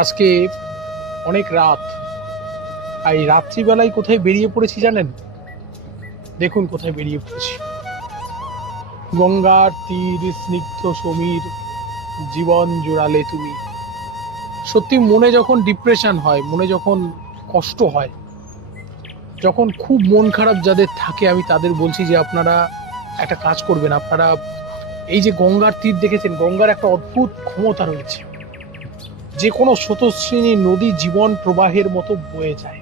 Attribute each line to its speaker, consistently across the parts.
Speaker 1: আজকে অনেক রাত। আর এই রাত্রিবেলায় কোথায় বেরিয়ে পড়েছি জানেন? দেখুন কোথায় বেরিয়ে পড়েছি। গঙ্গার তীর, স্নিগ্ধ সমীর, জীবন জোড়ালে তুমি। সত্যি মনে যখন ডিপ্রেশন হয়, মনে যখন কষ্ট হয়, যখন খুব মন খারাপ যাদের থাকে, আমি তাদের বলছি যে আপনারা একটা কাজ করবেন, আপনারা এই যে গঙ্গার তীর দেখেছেন, গঙ্গার একটা অদ্ভুত ক্ষমতা রয়েছে। যে কোনো স্রোতশ্রেণী নদী জীবন প্রবাহের মতো বয়ে যায়।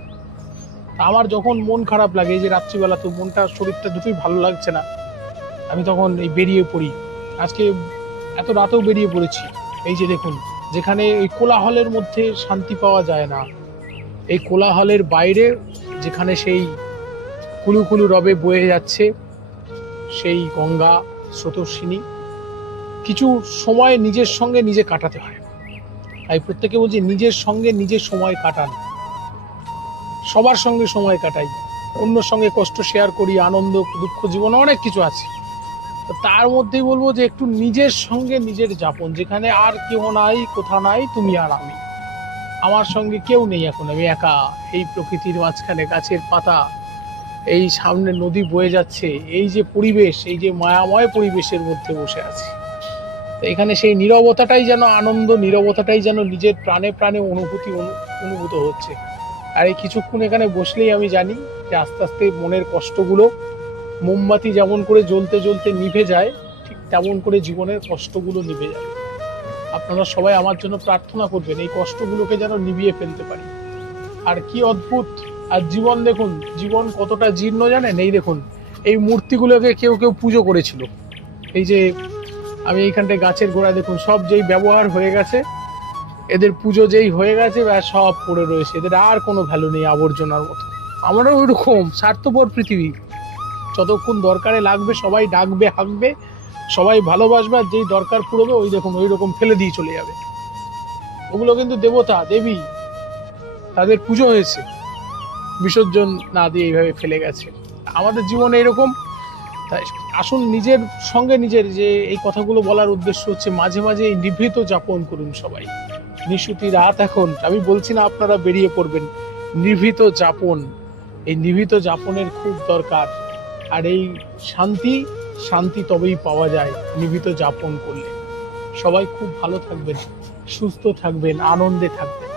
Speaker 1: আমার যখন মন খারাপ লাগে যে রাত্রিবেলা তো মনটা, শরীরটা দুটোই ভালো লাগছে না, আমি তখন এই বেরিয়ে পড়ি। আজকে এত রাতেও বেরিয়ে পড়েছি। এই যে দেখুন, যেখানে এই কোলাহলের মধ্যে শান্তি পাওয়া যায় না, এই কোলাহলের বাইরে যেখানে সেই কুলু কুলু রবে বয়ে যাচ্ছে, সেই গঙ্গা স্রোতস্বিনী কিছু সময় নিজের সঙ্গে নিজে কাটাতে হয়। তাই প্রত্যেকে বলছি, নিজের সঙ্গে নিজের সময় কাটান। সবার সঙ্গে সময় কাটাই। অন্য সঙ্গে কষ্ট শেয়ার করি, আনন্দ, দুঃখ, জীবনে অনেক কিছু আছে। তার মধ্যেই বলব যে একটু নিজের সঙ্গে নিজের যাপন, যেখানে আর কেউ নাই কোথা নাই, তুমি আর আমি। আমার সঙ্গে কেউ নেই এখন, আমি একা। এই প্রকৃতির মাঝখানে গাছের পাতা, এই সামনে নদী বয়ে যাচ্ছে, এই যে পরিবেশ, এই যে মায়াময় পরিবেশের মধ্যে বসে আছি। তো এখানে সেই নীরবতাটাই যেন আনন্দ, নীরবতাটাই যেন নিজের প্রাণে প্রাণে অনুভূতি অনু- অনুভূত হচ্ছে। আর এই কিছুক্ষণ এখানে বসলেই আমি জানি যে আস্তে আস্তে মনের কষ্টগুলো মোমবাতি যেমন করে জ্বলতে জ্বলতে নিভে যায়, ঠিক তেমন করে জীবনের কষ্টগুলো নিভে যায়। আপনারা সবাই আমার জন্য প্রার্থনা করবেন, এই কষ্টগুলোকে যেন নিভিয়ে ফেলতে পারি। আর কি অদ্ভুত! আর জীবন দেখুন, জীবন কতটা জীর্ণ জানেন? এই দেখুন, এই মূর্তিগুলোকে কেউ কেউ পুজো করেছিল। এই যে আমি এইখানটায় গাছের গোড়া দেখুন, সব যেই ব্যবহার হয়ে গেছে, এদের পুজো যেই হয়ে গেছে, ব্যাস সব পড়ে রয়েছে। এদের আর কোনো ভ্যালু নেই আবর্জনার মতো। আমারও ওই রকম স্বার্থপর পৃথিবী। যতক্ষণ দরকারে লাগবে, সবাই ডাকবে, হাঁকবে, সবাই ভালোবাসবে, আর যেই দরকার পুরোবে, ওই দেখুন ওই রকম ফেলে দিয়ে চলে যাবে। ওগুলো কিন্তু দেবতা, দেবী, তাদের পুজো হয়েছে। বিসর্জন না দিয়ে এইভাবে ফেলে গেছে। আমাদের জীবনে এরকম আসুন নিজের সঙ্গে নিজের যে এই কথাগুলো বলার উদ্দেশ্য হচ্ছে মাঝে মাঝে এই নিভৃত যাপন করুন সবাই। নিশুতি রাত এখন, আমি বলছি না আপনারা বেরিয়ে পড়বেন। নিভৃত যাপন, এই নিভৃত যাপনের খুব দরকার। আর এই শান্তি শান্তি তবেই পাওয়া যায় নিভৃত যাপন করলে। সবাই খুব ভালো থাকবেন, সুস্থ থাকবেন, আনন্দে থাকবেন।